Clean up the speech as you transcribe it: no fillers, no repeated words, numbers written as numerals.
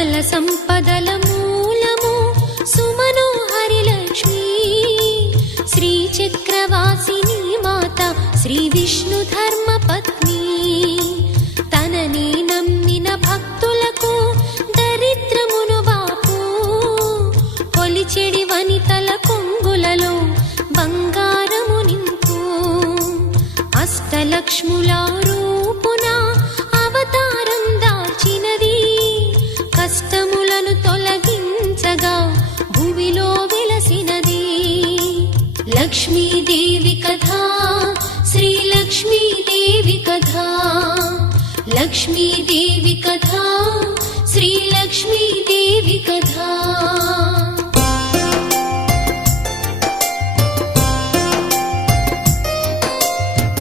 సకల సంపదల మూలము సుమనోహరి లక్ష్మీ శ్రీ చక్రవాసిని మాత శ్రీ విష్ణు ధర్మ పత్ని తనని నమ్మిన భక్తులకు దరిద్రమును బాపు కొలిచెడి వనితల కొంగులలో బంగారము నింపు అష్టలక్ష్ముల రూపున అవతారం దాల్చినది కష్టములను తొలగించగా భూమిలో వెలసినది లక్ష్మీదేవి కథా శ్రీ లక్ష్మీదేవి కథా లక్ష్మీదేవి కథా శ్రీ లక్ష్మీదేవి కథా।